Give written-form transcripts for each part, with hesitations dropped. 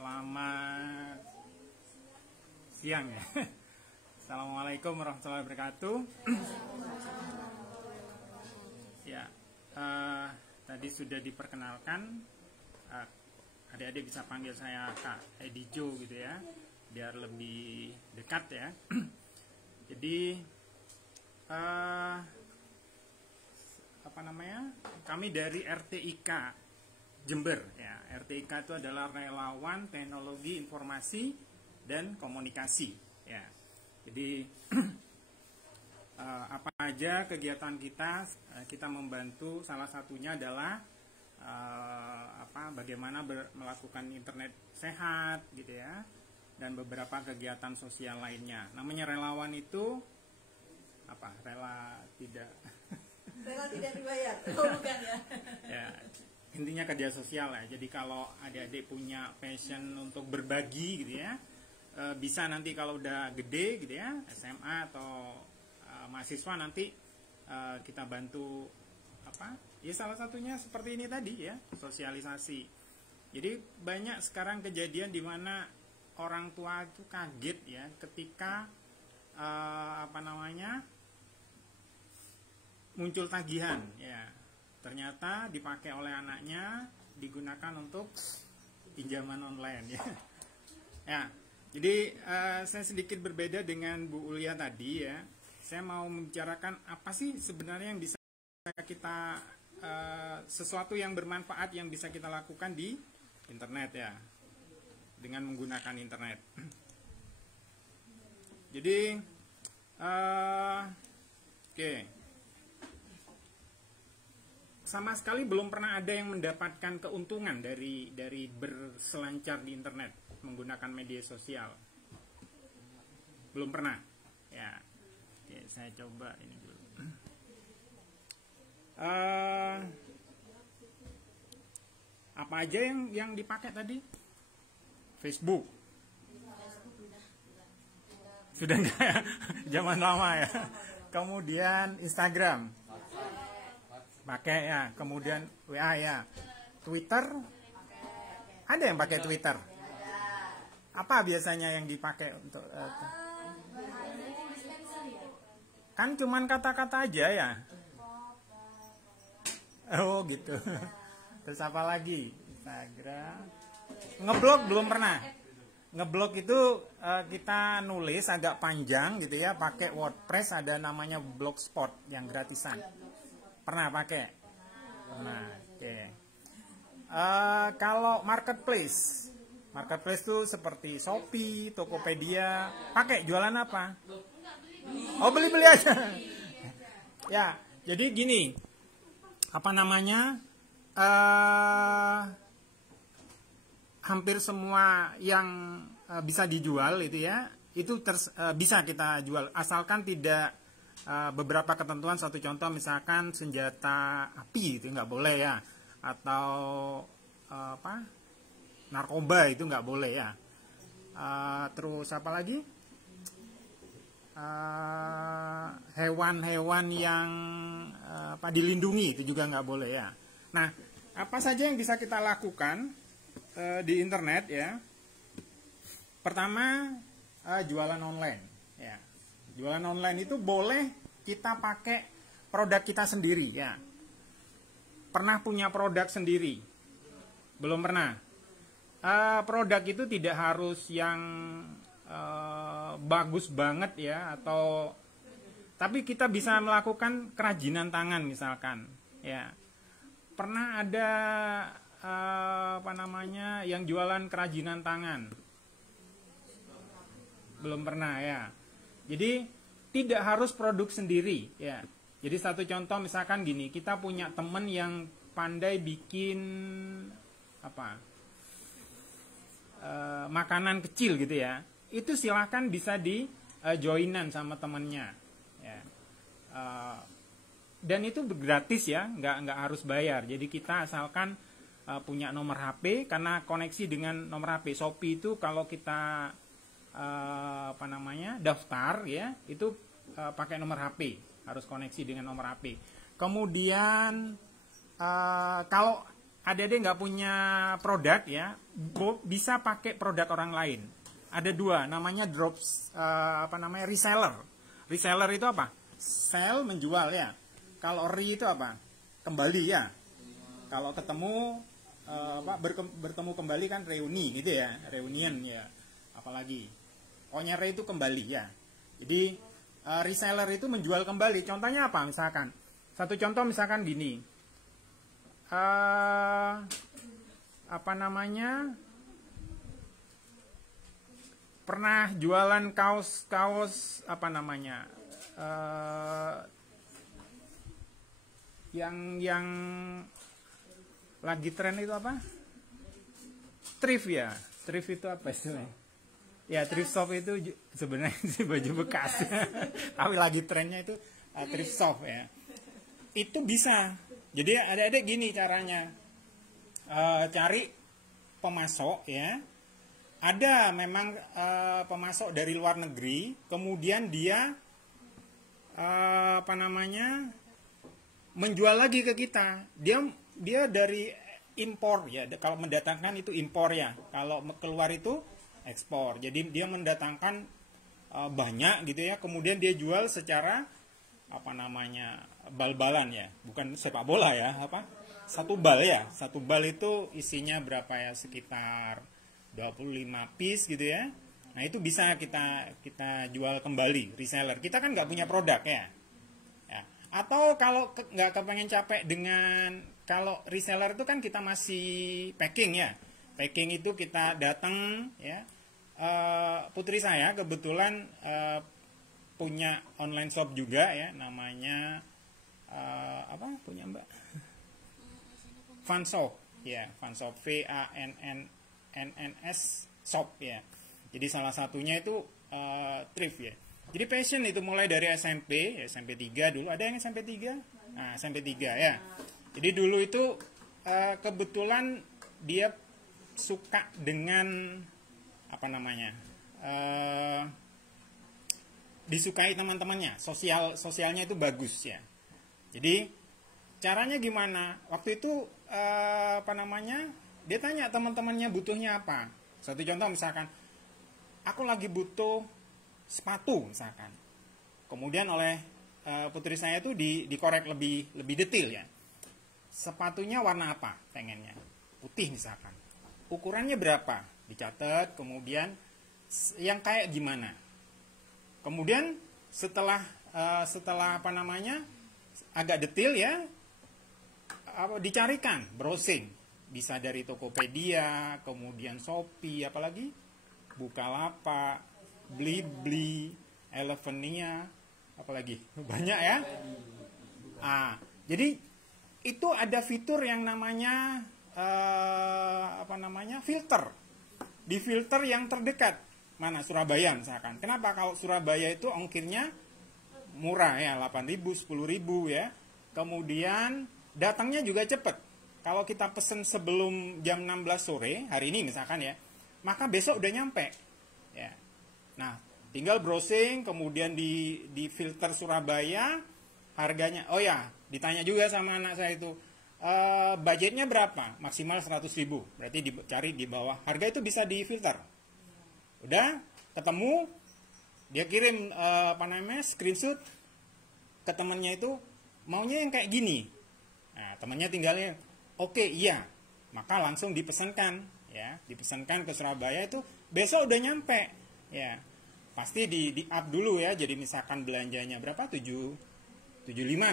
Selamat siang ya. Assalamualaikum warahmatullahi wabarakatuh. Ya, tadi sudah diperkenalkan. Adik-adik bisa panggil saya Kak Edijo gitu ya, biar lebih dekat ya. Jadi kami dari RTIK Jember ya. RTIK itu adalah Relawan Teknologi Informasi dan Komunikasi ya. Jadi apa aja kegiatan kita membantu, salah satunya adalah bagaimana melakukan internet sehat gitu ya, dan beberapa kegiatan sosial lainnya. Namanya relawan itu apa? Rela tidak dibayar. Oh, bukan ya. Ya, intinya kerja sosial ya. Jadi kalau adik-adik punya passion untuk berbagi gitu ya, bisa nanti kalau udah gede gitu ya, SMA atau mahasiswa nanti kita bantu ya salah satunya seperti ini tadi ya, sosialisasi. Jadi banyak sekarang kejadian di mana orang tua itu kaget ya ketika muncul tagihan ya, ternyata dipakai oleh anaknya, digunakan untuk pinjaman online ya. Ya, jadi saya sedikit berbeda dengan Bu Ulia tadi ya. Saya mau membicarakan apa sih sebenarnya yang bisa kita sesuatu yang bermanfaat yang bisa kita lakukan di internet ya, dengan menggunakan internet. Jadi oke. Sama sekali belum pernah ada yang mendapatkan keuntungan dari berselancar di internet menggunakan media sosial. Belum pernah. Ya. Oke, saya coba ini dulu. Apa aja yang dipakai tadi? Facebook. Sudah enggak? Zaman lama ya. Kemudian Instagram. Pakai ya. Kemudian WA ya. Twitter. Ada yang pakai Twitter? Apa biasanya yang dipakai untuk kan cuman kata-kata aja ya. Oh gitu. Terus apa lagi? Instagram. Ngeblog belum pernah. Ngeblog itu kita nulis agak panjang gitu ya, pakai WordPress, ada namanya Blogspot yang gratisan. Pernah pakai? Pernah. Oke. Kalau marketplace itu seperti Shopee, Tokopedia, pakai jualan apa? Oh, beli-beli aja. Ya, jadi gini. Hampir semua yang bisa dijual itu ya, itu bisa kita jual asalkan tidak beberapa ketentuan. Satu contoh misalkan senjata api itu nggak boleh ya, atau narkoba itu nggak boleh ya. Terus apa lagi? Hewan-hewan yang dilindungi itu juga nggak boleh ya. Nah, apa saja yang bisa kita lakukan di internet ya? Pertama, jualan online ya. Jualan online itu boleh kita pakai produk kita sendiri ya. Pernah punya produk sendiri? Belum pernah. Produk itu tidak harus yang bagus banget ya, tapi kita bisa melakukan kerajinan tangan misalkan ya. Pernah ada yang jualan kerajinan tangan? Belum pernah ya. Jadi tidak harus produk sendiri ya. Jadi satu contoh misalkan gini, kita punya temen yang pandai bikin makanan kecil gitu ya, itu silahkan bisa di joinan sama temennya ya. Dan itu gratis ya, nggak harus bayar. Jadi kita asalkan punya nomor HP, karena koneksi dengan nomor HP. Shopee itu kalau kita daftar ya, itu pakai nomor HP, harus koneksi dengan nomor HP. Kemudian kalau adik-adik nggak punya produk ya, bisa pakai produk orang lain. Ada dua, namanya reseller. Reseller itu apa? Sell, menjual ya. Kalau itu apa? Kembali ya. Kalau ketemu bertemu kembali kan reuni gitu ya, reunion ya. Apalagi pokoknya itu kembali ya. Jadi reseller itu menjual kembali. Contohnya apa? Misalkan satu contoh misalkan gini. Pernah jualan kaos yang lagi tren itu apa? Thrift ya. Thrift itu apa istilahnya? Ya, thrift shop itu sebenarnya sih baju bekas. Tapi lagi trennya itu thrift shop ya. Itu bisa. Jadi adik-adik gini caranya. Cari pemasok ya. Ada memang pemasok dari luar negeri, kemudian dia menjual lagi ke kita. Dia dari impor ya. Kalau mendatangkan itu impor ya. Kalau keluar itu ekspor. Jadi dia mendatangkan banyak gitu ya. Kemudian dia jual secara bal-balan ya. Bukan sepak bola ya, satu bal ya. Satu bal itu isinya berapa ya? Sekitar 25 piece gitu ya. Nah itu bisa kita jual kembali, reseller. Kita kan nggak punya produk ya. Atau kalau nggak kepengen capek dengan, kalau reseller itu kan kita masih packing ya. Packing itu kita datang ya. Putri saya kebetulan punya online shop juga ya, namanya punya Mbak? Fanshop ya, Fanshop VANNS shop ya. Jadi salah satunya itu thrift ya. Jadi passion itu mulai dari SMP 3 dulu. Ada yang SMP 3? Nah, SMP 3 ya. Jadi dulu itu kebetulan dia suka dengan disukai teman-temannya, sosialnya itu bagus ya. Jadi caranya gimana? Waktu itu dia tanya teman-temannya butuhnya apa. Satu contoh misalkan, aku lagi butuh sepatu misalkan. Kemudian oleh putri saya itu dikorek lebih detail ya. Sepatunya warna apa pengennya? Putih misalkan. Ukurannya berapa? Dicatat. Kemudian yang kayak gimana? Kemudian setelah agak detail ya, dicarikan, browsing. Bisa dari Tokopedia, kemudian Shopee, apalagi Bukalapak, Blibli, Elevenia, apalagi banyak ya. Jadi itu ada fitur yang namanya filter. Di filter yang terdekat. Mana? Surabaya misalkan. Kenapa? Kalau Surabaya itu ongkirnya murah ya, 8.000, 10.000 ya. Kemudian datangnya juga cepat. Kalau kita pesen sebelum jam 16 sore, hari ini misalkan ya, maka besok udah nyampe. Ya. Nah, tinggal browsing, kemudian di filter Surabaya, harganya, oh ya, ditanya juga sama anak saya itu, budgetnya berapa? Maksimal 100.000, berarti dicari di bawah. Harga itu bisa di filter. Udah, ketemu, dia kirim screenshot ke temannya itu, maunya yang kayak gini. Nah, temannya tinggalnya, oke, iya, maka langsung dipesankan, ya, dipesankan ke Surabaya itu besok udah nyampe, ya, pasti di up dulu ya, jadi misalkan belanjanya berapa, 75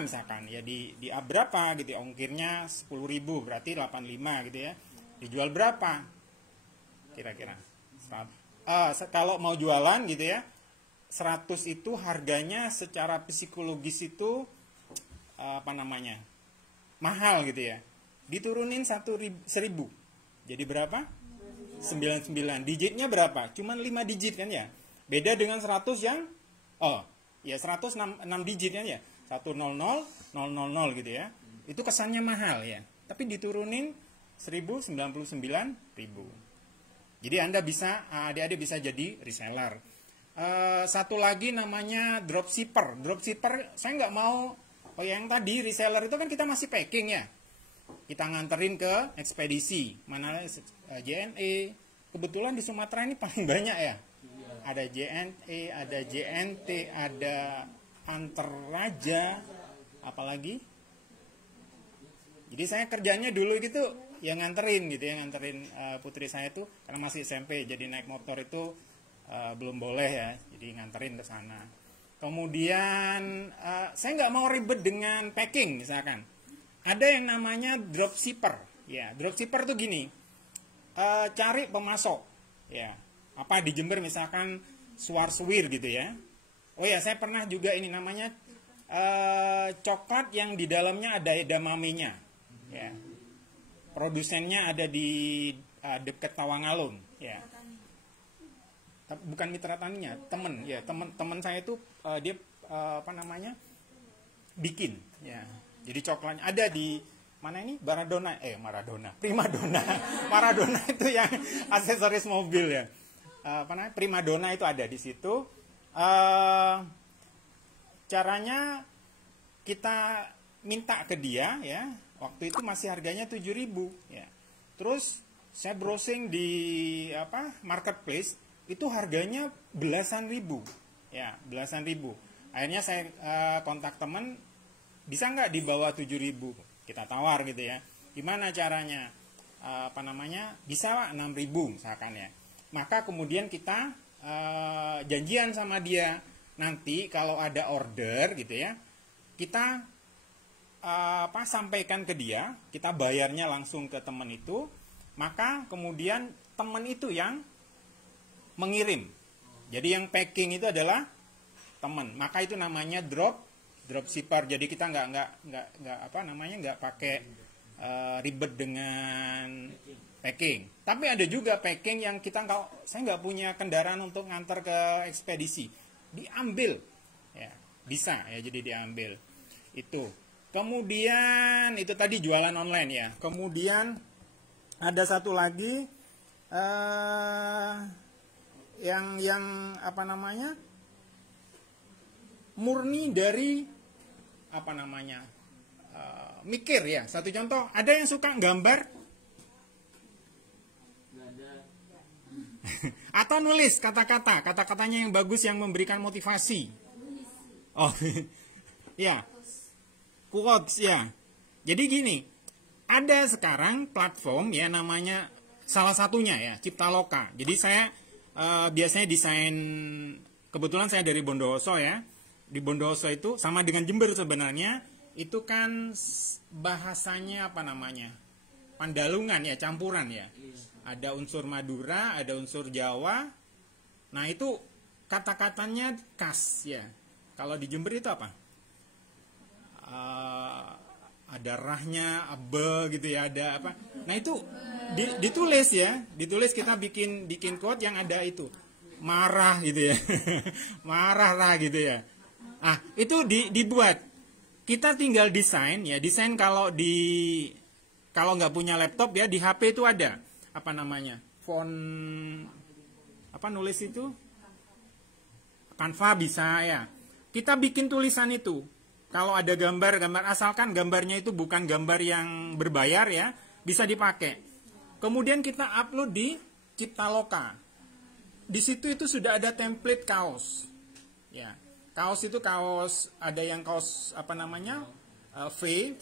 misalkan, ya di up berapa gitu, ongkirnya 10.000 berarti 85 gitu ya, dijual berapa, kira-kira, kalau mau jualan gitu ya, 100 itu harganya secara psikologis itu mahal gitu ya. Diturunin 1.000. Jadi berapa? 99. Digitnya berapa? Cuman 5 digit kan ya. Beda dengan 100 yang 100 6 digit kan ya. 100 000 gitu ya. Itu kesannya mahal ya. Tapi diturunin 1.099.000. Jadi Anda bisa, adik-adik bisa jadi reseller. Satu lagi namanya dropshipper. Dropshipper saya nggak mau. Oh yang tadi reseller itu kan kita masih packing ya. kita nganterin ke ekspedisi, mana JNE. Kebetulan di Sumatera ini paling banyak ya. Ada JNE, ada JNT, ada Antaraja, apalagi. Jadi saya kerjanya dulu gitu yang nganterin gitu ya, nganterin putri saya tuh karena masih SMP, jadi naik motor itu belum boleh ya, jadi nganterin ke sana. Kemudian saya nggak mau ribet dengan packing misalkan. Ada yang namanya dropshipper. Ya, dropshipper tuh gini, cari pemasok. Ya, apa di Jember misalkan suar-suwir gitu ya. Oh ya, saya pernah juga ini namanya coklat yang di dalamnya ada edamamenya. Ya, produsennya ada di dekat Tawangalun. Ya, bukan mitra taninya, temen ya, temen saya itu dia apa namanya bikin ya. Jadi coklatnya ada di mana ini Maradona Maradona itu yang aksesoris mobil ya, apa namanya Primadona itu ada di situ. Caranya kita minta ke dia ya, waktu itu masih harganya 7.000 ya. Terus saya browsing di marketplace, itu harganya belasan ribu ya, belasan ribu. Akhirnya saya kontak teman, bisa nggak di bawah 7.000, kita tawar gitu ya. Gimana caranya? Bisa lah 6.000 misalkan ya. Maka kemudian kita janjian sama dia, nanti kalau ada order gitu ya, kita sampaikan ke dia, kita bayarnya langsung ke teman itu, maka kemudian teman itu yang mengirim. Jadi yang packing itu adalah teman. Maka itu namanya dropshipper. Jadi kita nggak pakai ribet dengan packing. Tapi ada juga packing yang saya nggak punya kendaraan untuk ngantar ke ekspedisi, diambil ya, bisa ya, jadi diambil itu. Kemudian itu tadi jualan online ya. Kemudian ada satu lagi yang murni dari mikir ya. Satu contoh, ada yang suka gambar atau nulis kata-katanya yang bagus yang memberikan motivasi. Oh ya, quotes ya. Jadi gini, ada sekarang platform ya, namanya salah satunya ya Ciptaloka. Jadi saya biasanya desain, kebetulan saya dari Bondowoso ya. Di Bondowoso itu sama dengan Jember sebenarnya, itu kan bahasanya Pandalungan ya, campuran ya. Ada unsur Madura, ada unsur Jawa. Nah itu kata-katanya khas ya. Kalau di Jember itu apa? Ada rahnya, abe gitu ya, ada apa? Nah itu ditulis ya, kita bikin quote yang ada itu, marah gitu ya, marah lah gitu ya. Ah itu dibuat, kita tinggal desain ya, desain kalau nggak punya laptop ya, di HP itu ada font nulis itu, Canva bisa ya. Kita bikin tulisan itu. Kalau ada gambar asalkan gambarnya itu bukan gambar yang berbayar ya, bisa dipakai. Kemudian kita upload di Ciptaloka. Di situ itu sudah ada template kaos. Ya. Kaos itu ada yang kaos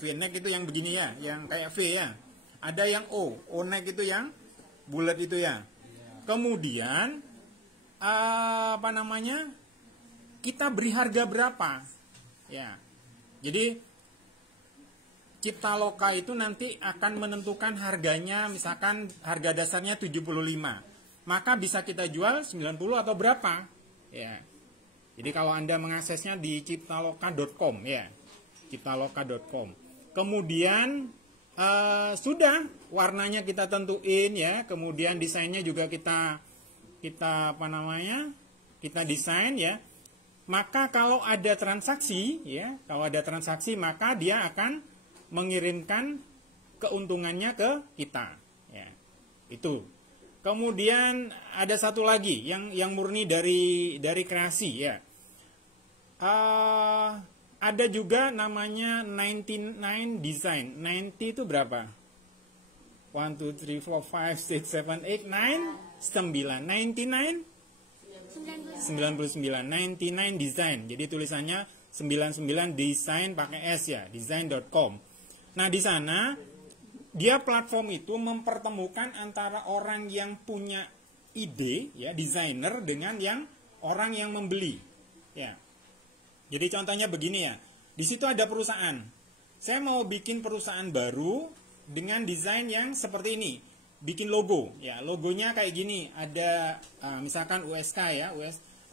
V-neck itu yang begini ya, yang kayak V ya. Ada yang O-neck itu yang bulat itu ya. Kemudian kita beri harga berapa? Ya. Jadi Ciptaloka itu nanti akan menentukan harganya, misalkan harga dasarnya 75. Maka bisa kita jual 90 atau berapa? Ya. Jadi kalau Anda mengaksesnya di ciptaloka.com ya. Ciptaloka.com. Kemudian sudah warnanya kita tentuin ya, kemudian desainnya juga kita desain ya. Maka kalau ada transaksi ya, maka dia akan mengirimkan keuntungannya ke kita ya. Itu. Kemudian ada satu lagi yang murni dari kreasi ya. ada juga namanya 99 design. 90 itu berapa? 1, 2, 3, 4, 5, 6, 7, 8, 9, 99. 99, 99 design. Jadi tulisannya 99 design pakai S ya, design.com. Nah, di sana dia platform itu mempertemukan antara orang yang punya ide ya, desainer, dengan yang orang yang membeli. Ya. Jadi contohnya begini ya. Di situ ada perusahaan. Saya mau bikin perusahaan baru dengan desain yang seperti ini. Bikin logo, ya logonya kayak gini, ada misalkan USK ya,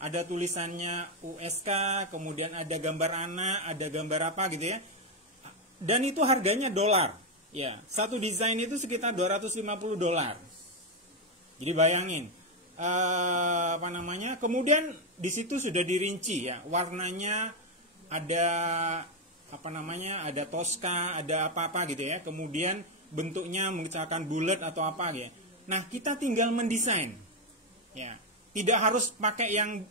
ada tulisannya USK, kemudian ada gambar anak, ada gambar apa gitu ya, dan itu harganya dolar, ya satu desain itu sekitar $250. Jadi bayangin, apa namanya, kemudian di situ sudah dirinci ya, warnanya ada apa namanya, ada Tosca, ada apa-apa gitu ya, kemudian bentuknya misalkan bulat atau apa ya. Nah, kita tinggal mendesain. Ya, tidak harus pakai yang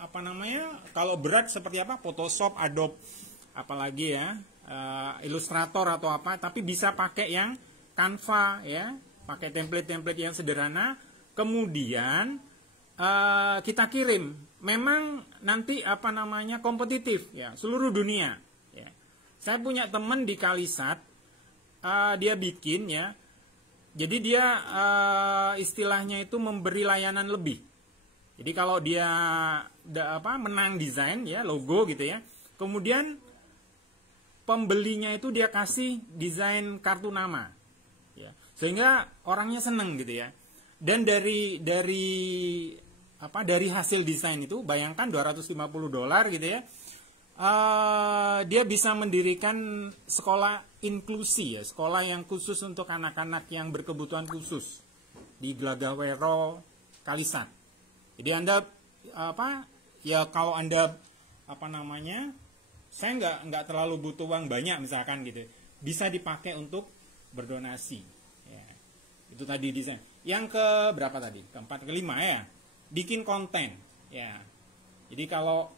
apa namanya, kalau berat seperti apa, Photoshop, Adobe, apalagi ya, Illustrator atau apa, tapi bisa pakai yang Canva ya, pakai template-template yang sederhana, kemudian kita kirim. Memang nanti apa namanya, kompetitif ya, seluruh dunia ya. Saya punya teman di Kalisat, dia bikin ya, jadi dia istilahnya itu memberi layanan lebih. Jadi kalau dia menang desain ya, logo gitu ya, kemudian pembelinya itu dia kasih desain kartu nama ya, sehingga orangnya seneng gitu ya. Dan dari hasil desain itu, bayangkan $250 gitu ya, dia bisa mendirikan sekolah inklusi ya, sekolah yang khusus untuk anak-anak yang berkebutuhan khusus di Glagawero, Kalisat. Jadi Anda kalau Anda saya nggak terlalu butuh uang banyak misalkan gitu, bisa dipakai untuk berdonasi ya. Itu tadi desain. Yang ke berapa tadi? Keempat, kelima ya, bikin konten ya. Jadi kalau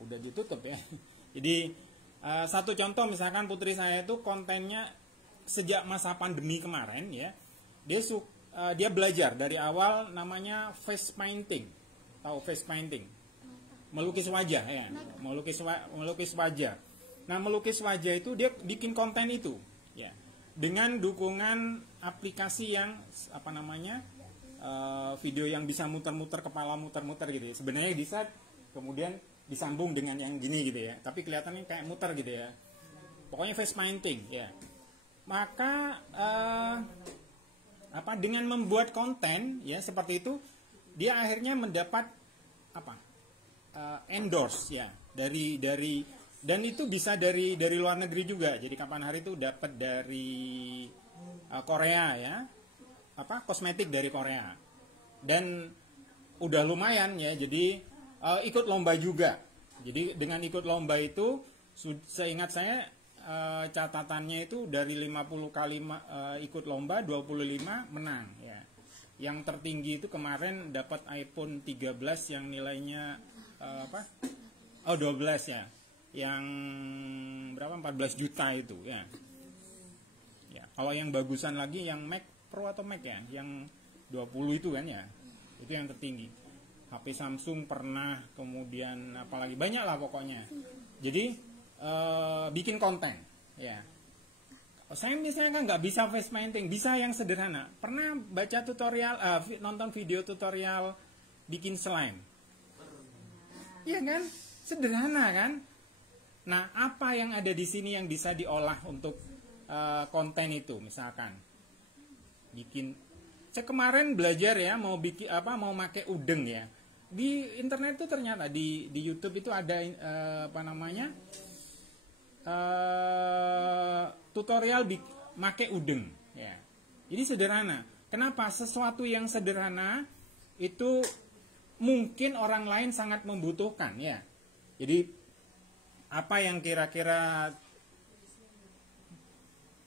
udah ditutup ya. Jadi satu contoh, misalkan putri saya itu kontennya sejak masa pandemi kemarin ya, dia belajar dari awal namanya face painting. Tahu face painting? Melukis wajah ya, melukis wajah. Nah, melukis wajah itu dia bikin konten itu ya, dengan dukungan aplikasi yang video yang bisa muter-muter, kepala muter-muter gitu ya. Sebenarnya bisa kemudian disambung dengan yang gini gitu ya, tapi kelihatannya kayak muter gitu ya. Pokoknya face painting ya. Maka dengan membuat konten ya seperti itu, dia akhirnya mendapat endorse ya dari dan itu bisa dari luar negeri juga. Jadi kapan hari itu dapat dari Korea ya, kosmetik dari Korea, dan udah lumayan ya. Jadi ikut lomba juga. Jadi dengan ikut lomba itu, seingat saya catatannya itu dari 50 kali ikut lomba, 25 menang ya. Yang tertinggi itu kemarin dapat iPhone 13 yang nilainya 12 ya. Yang berapa, 14 juta itu ya. Ya, kalau yang bagusan lagi yang Mac Pro atau Mac ya, yang 20 itu kan ya. Itu yang tertinggi. HP Samsung pernah, kemudian apalagi banyak lah pokoknya. Jadi bikin konten ya. Saya misalnya kan nggak bisa face painting, bisa yang sederhana. Pernah baca tutorial, nonton video tutorial bikin slime? Iya kan, sederhana kan. Nah, apa yang ada di sini yang bisa diolah untuk konten itu, misalkan bikin. Saya kemarin belajar ya, mau pakai udeng ya. Di internet itu ternyata di YouTube itu ada tutorial pakai udeng ya. Jadi sederhana. Kenapa? Sesuatu yang sederhana itu mungkin orang lain sangat membutuhkan ya. Jadi apa yang kira-kira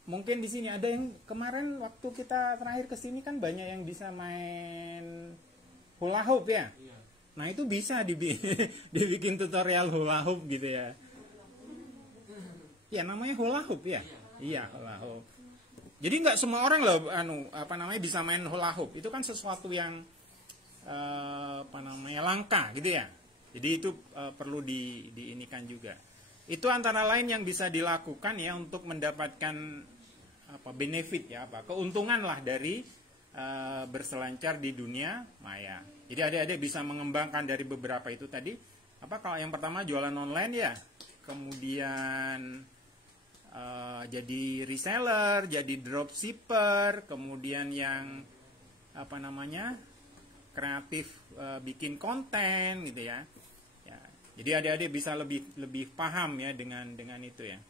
mungkin di sini ada yang kemarin waktu kita terakhir ke sini kan banyak yang bisa main hula hoop ya. Nah itu bisa dibikin tutorial hula hoop gitu ya. Ya namanya hula hoop ya. Iya hula hoop. Jadi nggak semua orang loh bisa main hula hoop. Itu kan sesuatu yang langka gitu ya. Jadi itu perlu diinikan juga. Itu antara lain yang bisa dilakukan ya untuk mendapatkan benefit ya keuntungan lah dari berselancar di dunia maya. Jadi adik-adik bisa mengembangkan dari beberapa itu tadi. Kalau yang pertama jualan online ya, kemudian jadi reseller, jadi dropshipper, kemudian yang kreatif bikin konten gitu ya. Jadi adik-adik bisa lebih paham ya dengan itu ya.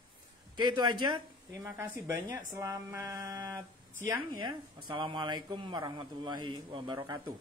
Oke itu aja. Terima kasih banyak. Selamat siang ya. Wassalamualaikum warahmatullahi wabarakatuh.